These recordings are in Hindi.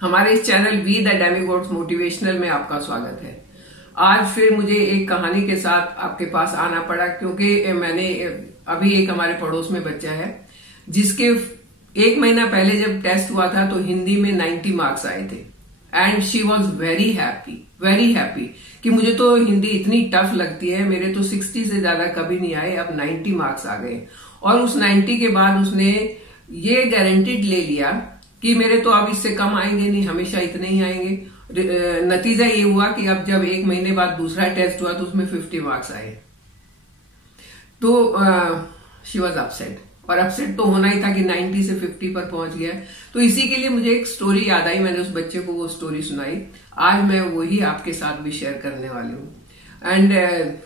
हमारे इस channel We the Demigods motivational में आपका स्वागत है। आज फिर मुझे एक कहानी के साथ आपके पास आना पड़ा क्योंकि मैंने अभी एक हमारे पड़ोस में बच्चा है जिसके 1 महीना पहले जब टेस्ट हुआ था तो हिंदी में 90 मार्क्स आए थे and she was very happy कि मुझे तो हिंदी इतनी टफ लगती है, मेरे तो 60 से ज्यादा कभी नहीं आए, अब 90 मार्क्स आ गए। और उस 90 के बाद उसने ये गारंटीड ले लिया कि मेरे तो अब इससे कम आएंगे नहीं, हमेशा इतने ही आएंगे। नतीजा ये हुआ कि अब जब 1 महीने बाद दूसरा टेस्ट हुआ तो उसमें 50 मार्क्स आए। तो शी वॉज अपसेट, और अपसेट तो होना ही था कि 90 से 50 पर पहुंच गया। तो इसी के लिए मुझे एक स्टोरी याद आई, मैंने उस बच्चे को वो स्टोरी सुनाई। आज मैं वही आपके साथ भी शेयर करने वाली हूँ। एंड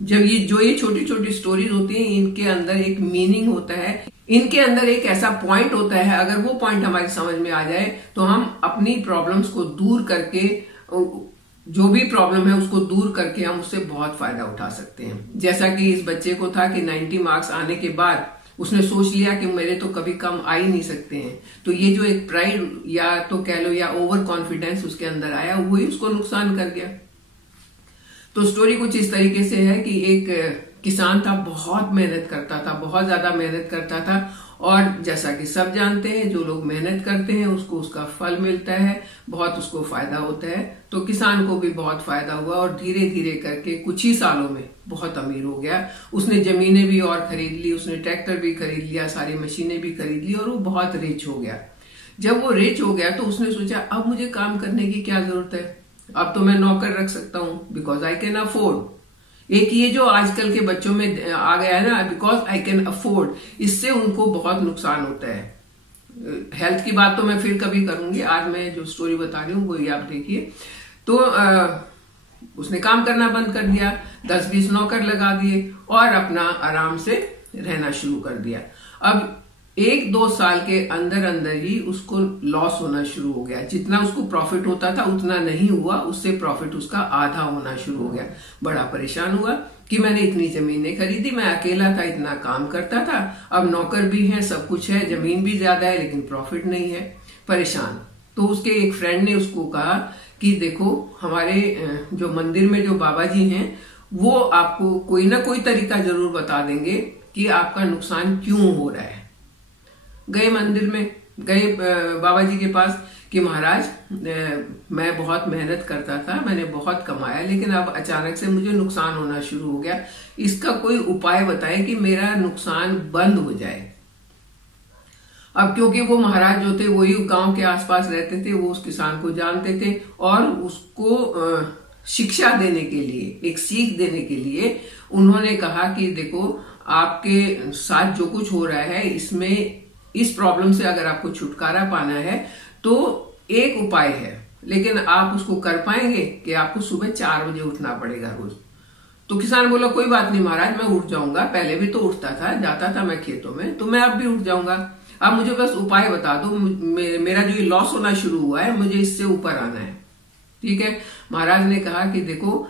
जब ये छोटी छोटी स्टोरीज होती हैं, इनके अंदर एक मीनिंग होता है, इनके अंदर एक ऐसा पॉइंट होता है, अगर वो पॉइंट हमारी समझ में आ जाए तो हम अपनी प्रॉब्लम्स को दूर करके, जो भी प्रॉब्लम है उसको दूर करके हम उससे बहुत फायदा उठा सकते हैं। जैसा कि इस बच्चे को था कि 90 मार्क्स आने के बाद उसने सोच लिया कि मेरे तो कभी कम आ ही नहीं सकते हैं। तो ये जो एक प्राइड या तो कह लो या ओवर कॉन्फिडेंस उसके अंदर आया, वही उसको नुकसान कर गया। तो स्टोरी कुछ इस तरीके से है कि एक किसान था, बहुत मेहनत करता था, बहुत ज्यादा मेहनत करता था, और जैसा कि सब जानते हैं जो लोग मेहनत करते हैं उसको उसका फल मिलता है, बहुत उसको फायदा होता है। तो किसान को भी बहुत फायदा हुआ और धीरे धीरे करके कुछ ही सालों में बहुत अमीर हो गया। उसने जमीनें भी और खरीद ली, उसने ट्रैक्टर भी खरीद लिया, सारी मशीनें भी खरीद ली और वो बहुत रिच हो गया। जब वो रिच हो गया तो उसने सोचा अब मुझे काम करने की क्या जरूरत है, अब तो मैं नौकर रख सकता हूं, बिकॉज आई कैन अफोर्ड। एक ये जो आजकल के बच्चों में आ गया है ना, बिकॉज आई कैन अफोर्ड, इससे उनको बहुत नुकसान होता है। हेल्थ की बात तो मैं फिर कभी करूंगी, आज मैं जो स्टोरी बता रही हूँ वही आप देखिए। तो उसने काम करना बंद कर दिया, 10-20 नौकर लगा दिए और अपना आराम से रहना शुरू कर दिया। अब 1-2 साल के अंदर अंदर ही उसको लॉस होना शुरू हो गया। जितना उसको प्रॉफिट होता था उतना नहीं हुआ, उससे प्रॉफिट उसका आधा होना शुरू हो गया। बड़ा परेशान हुआ कि मैंने इतनी जमीनें खरीदी, मैं अकेला था, इतना काम करता था, अब नौकर भी है, सब कुछ है, जमीन भी ज्यादा है, लेकिन प्रॉफिट नहीं है, परेशान। तो उसके एक फ्रेंड ने उसको कहा कि देखो हमारे जो मंदिर में जो बाबा जी हैं वो आपको कोई ना कोई तरीका जरूर बता देंगे कि आपका नुकसान क्यों हो रहा है। गए मंदिर में, गए बाबा जी के पास कि महाराज मैं बहुत मेहनत करता था, मैंने बहुत कमाया, लेकिन अब अचानक से मुझे नुकसान होना शुरू हो गया, इसका कोई उपाय बताएं कि मेरा नुकसान बंद हो जाए। अब क्योंकि वो महाराज जो थे वही गांव के आसपास रहते थे, वो उस किसान को जानते थे और उसको शिक्षा देने के लिए, एक सीख देने के लिए उन्होंने कहा कि देखो आपके साथ जो कुछ हो रहा है, इसमें इस प्रॉब्लम से अगर आपको छुटकारा पाना है तो एक उपाय है, लेकिन आप उसको कर पाएंगे कि आपको सुबह 4 बजे उठना पड़ेगा रोज। तो किसान बोला कोई बात नहीं महाराज, मैं उठ जाऊंगा, पहले भी तो उठता था, जाता था मैं खेतों में, तो मैं अब भी उठ जाऊंगा, आप मुझे बस उपाय बता दो, मेरा जो ये लॉस होना शुरू हुआ है मुझे इससे ऊपर आना है। ठीक है। महाराज ने कहा कि देखो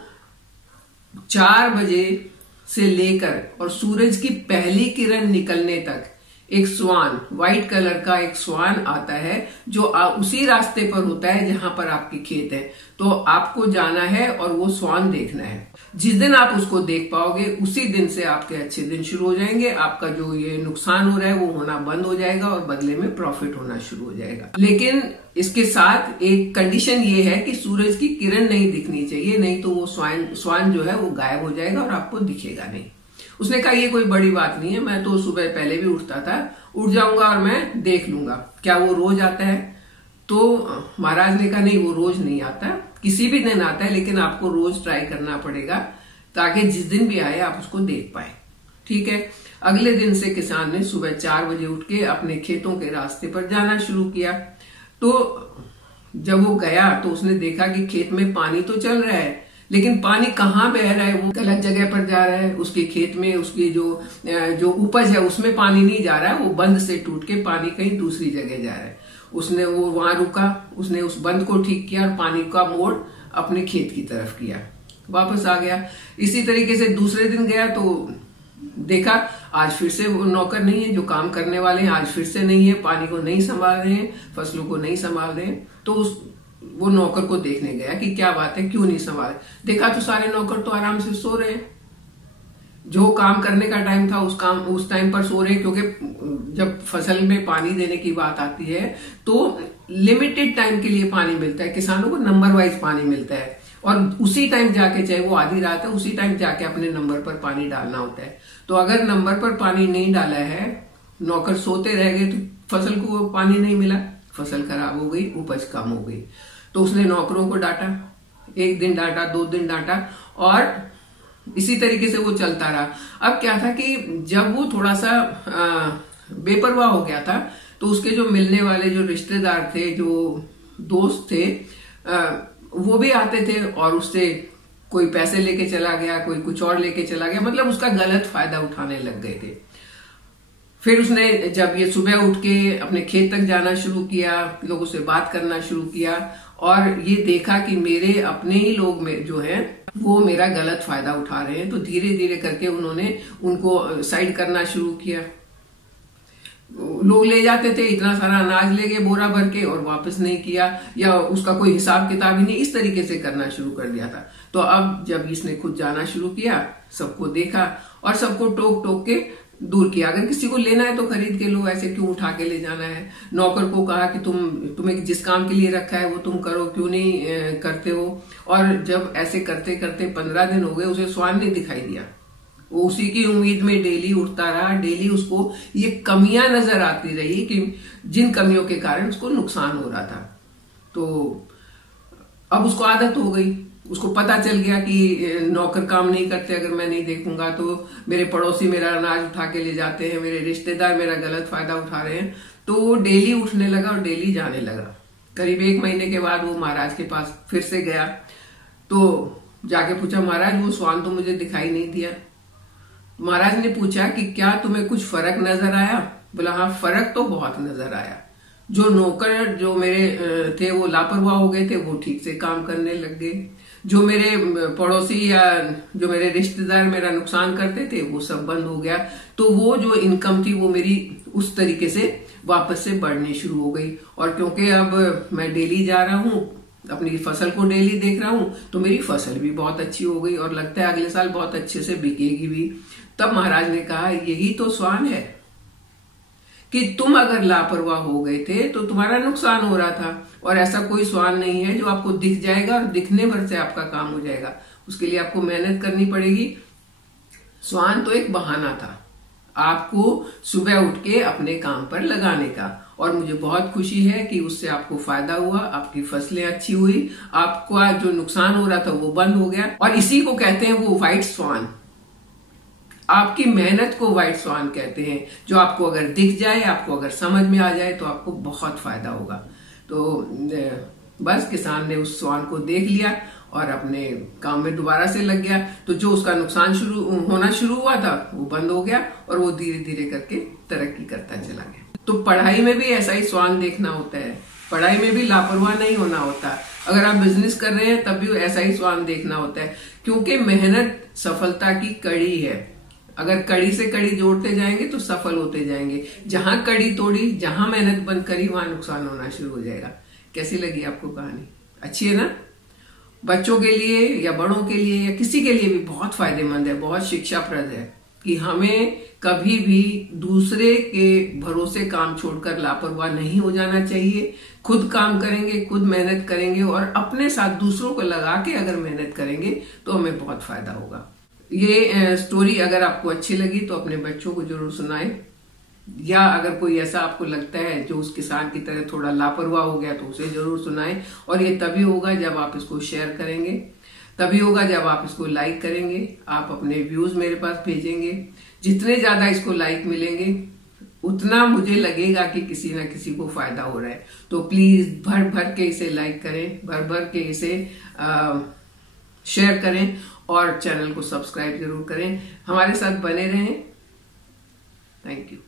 4 बजे से लेकर और सूरज की पहली किरण निकलने तक एक स्वान, व्हाइट कलर का एक स्वान आता है जो उसी रास्ते पर होता है जहां पर आपके खेत है। तो आपको जाना है और वो स्वान देखना है। जिस दिन आप उसको देख पाओगे उसी दिन से आपके अच्छे दिन शुरू हो जाएंगे, आपका जो ये नुकसान हो रहा है वो होना बंद हो जाएगा और बदले में प्रॉफिट होना शुरू हो जाएगा। लेकिन इसके साथ एक कंडीशन ये है कि सूरज की किरण नहीं दिखनी चाहिए, नहीं तो वो स्वान जो है वो गायब हो जाएगा और आपको दिखेगा नहीं। उसने कहा ये कोई बड़ी बात नहीं है, मैं तो सुबह पहले भी उठता था, उठ जाऊंगा और मैं देख लूंगा, क्या वो रोज आता है? तो महाराज ने कहा नहीं, वो रोज नहीं आता, किसी भी दिन आता है, लेकिन आपको रोज ट्राई करना पड़ेगा ताकि जिस दिन भी आए आप उसको देख पाए। ठीक है। अगले दिन से किसान ने सुबह 4 बजे उठ के अपने खेतों के रास्ते पर जाना शुरू किया। तो जब वो गया तो उसने देखा कि खेत में पानी तो चल रहा है, लेकिन पानी कहाँ बह रहा है, वो गलत जगह पर जा रहा है। उसके खेत में उसकी जो उपज है उसमें पानी नहीं जा रहा है, वो बंद से टूट के पानी कहीं दूसरी जगह जा रहा है। उसने वो वहां रुका, उसने उस बंद को ठीक किया और पानी का मोड़ अपने खेत की तरफ किया, वापस आ गया। इसी तरीके से दूसरे दिन गया तो देखा आज फिर से वो नौकर नहीं है, जो काम करने वाले हैं आज फिर से नहीं है, पानी को नहीं संभाल रहे हैं, फसलों को नहीं संभाल रहे हैं। तो वो नौकर को देखने गया कि क्या बात है, क्यों नहीं संभाल। देखा तो सारे नौकर तो आराम से सो रहे हैं, जो काम करने का टाइम था उस टाइम पर सो रहे हैं। क्योंकि जब फसल में पानी देने की बात आती है तो लिमिटेड टाइम के लिए पानी मिलता है, किसानों को नंबर वाइज पानी मिलता है, और उसी टाइम जाके, चाहे वो आधी रात है, उसी टाइम जाके अपने नंबर पर पानी डालना होता है। तो अगर नंबर पर पानी नहीं डाला है, नौकर सोते रह गए, तो फसल को पानी नहीं मिला, फसल खराब हो गई, उपज कम हो गई। तो उसने नौकरों को डांटा, 1 दिन डांटा, 2 दिन डांटा, और इसी तरीके से वो चलता रहा। अब क्या था कि जब वो थोड़ा सा बेपरवाह हो गया था, तो उसके जो मिलने वाले जो रिश्तेदार थे, जो दोस्त थे, वो भी आते थे और उससे कोई पैसे लेके चला गया, कोई कुछ और लेके चला गया, मतलब उसका गलत फायदा उठाने लग गए थे। फिर उसने जब ये सुबह उठ के अपने खेत तक जाना शुरू किया, लोगों से बात करना शुरू किया, और ये देखा कि मेरे अपने ही लोग में जो है वो मेरा गलत फायदा उठा रहे हैं, तो धीरे धीरे करके उन्होंने उनको साइड करना शुरू किया। लोग ले जाते थे, इतना सारा अनाज ले गए बोरा भर के और वापस नहीं किया, या उसका कोई हिसाब किताब ही नहीं, इस तरीके से करना शुरू कर दिया था। तो अब जब इसने खुद जाना शुरू किया, सबको देखा और सबको टोक टोक के दूर किया। अगर किसी को लेना है तो खरीद के लो, ऐसे क्यों उठा के ले जाना है। नौकर को कहा कि तुम्हें जिस काम के लिए रखा है वो तुम करो, क्यों नहीं करते हो। और जब ऐसे करते करते 15 दिन हो गए, उसे स्वान नहीं दिखाई दिया। वो उसी की उम्मीद में डेली उठता रहा, डेली उसको ये कमियां नजर आती रही कि जिन कमियों के कारण उसको नुकसान हो रहा था। तो अब उसको आदत हो गई, उसको पता चल गया कि नौकर काम नहीं करते, अगर मैं नहीं देखूंगा तो मेरे पड़ोसी मेरा अनाज उठा के ले जाते हैं, मेरे रिश्तेदार मेरा गलत फायदा उठा रहे हैं। तो वो डेली उठने लगा और डेली जाने लगा। करीब 1 महीने के बाद वो महाराज के पास फिर से गया, तो जाके पूछा, महाराज वो स्वान तो मुझे दिखाई नहीं दिया। महाराज ने पूछा कि क्या तुम्हें कुछ फर्क नजर आया? बोला हाँ, फर्क तो बहुत नजर आया। जो नौकर जो मेरे थे वो लापरवाह हो गए थे, वो ठीक से काम करने लग गए। जो मेरे पड़ोसी या जो मेरे रिश्तेदार मेरा नुकसान करते थे वो सब बंद हो गया। तो वो जो इनकम थी वो मेरी उस तरीके से वापस से बढ़नी शुरू हो गई। और क्योंकि अब मैं डेली जा रहा हूँ, अपनी फसल को डेली देख रहा हूँ, तो मेरी फसल भी बहुत अच्छी हो गई और लगता है अगले साल बहुत अच्छे से बिकेगी भी। तब महाराज ने कहा, यही तो स्वान है कि तुम अगर लापरवाह हो गए थे तो तुम्हारा नुकसान हो रहा था, और ऐसा कोई स्वान नहीं है जो आपको दिख जाएगा और दिखने भर से आपका काम हो जाएगा। उसके लिए आपको मेहनत करनी पड़ेगी। स्वान तो एक बहाना था आपको सुबह उठ के अपने काम पर लगाने का, और मुझे बहुत खुशी है कि उससे आपको फायदा हुआ, आपकी फसलें अच्छी हुई, आपका जो नुकसान हो रहा था वो बंद हो गया। और इसी को कहते हैं वो व्हाइट स्वान। आपकी मेहनत को व्हाइट स्वान कहते हैं। जो आपको अगर दिख जाए, आपको अगर समझ में आ जाए, तो आपको बहुत फायदा होगा। तो बस किसान ने उस स्वान को देख लिया और अपने काम में दोबारा से लग गया। तो जो उसका नुकसान होना शुरू हुआ था वो बंद हो गया, और वो धीरे धीरे करके तरक्की करता चला गया। तो पढ़ाई में भी ऐसा ही स्वान देखना होता है, पढ़ाई में भी लापरवाह नहीं होना होता। अगर आप बिजनेस कर रहे हैं तब भी ऐसा ही स्वान देखना होता है, क्योंकि मेहनत सफलता की कड़ी है। अगर कड़ी से कड़ी जोड़ते जाएंगे तो सफल होते जाएंगे। जहां कड़ी तोड़ी, जहां मेहनत बंद करी, वहां नुकसान होना शुरू हो जाएगा। कैसी लगी आपको कहानी? अच्छी है ना? बच्चों के लिए या बड़ों के लिए या किसी के लिए भी बहुत फायदेमंद है, बहुत शिक्षाप्रद है कि हमें कभी भी दूसरे के भरोसे काम छोड़कर लापरवाह नहीं हो जाना चाहिए। खुद काम करेंगे, खुद मेहनत करेंगे, और अपने साथ दूसरों को लगा के अगर मेहनत करेंगे तो हमें बहुत फायदा होगा। ये स्टोरी अगर आपको अच्छी लगी तो अपने बच्चों को जरूर सुनाएं, या अगर कोई ऐसा आपको लगता है जो उस किसान की तरह थोड़ा लापरवाह हो गया तो उसे जरूर सुनाएं। और ये तभी होगा जब आप इसको शेयर करेंगे, तभी होगा जब आप इसको लाइक करेंगे, आप अपने व्यूज मेरे पास भेजेंगे। जितने ज्यादा इसको लाइक मिलेंगे उतना मुझे लगेगा कि किसी ना किसी को फायदा हो रहा है। तो प्लीज भर भर के इसे लाइक करें, भर भर के इसे शेयर करें, और चैनल को सब्सक्राइब जरूर करें। हमारे साथ बने रहें। Thank you.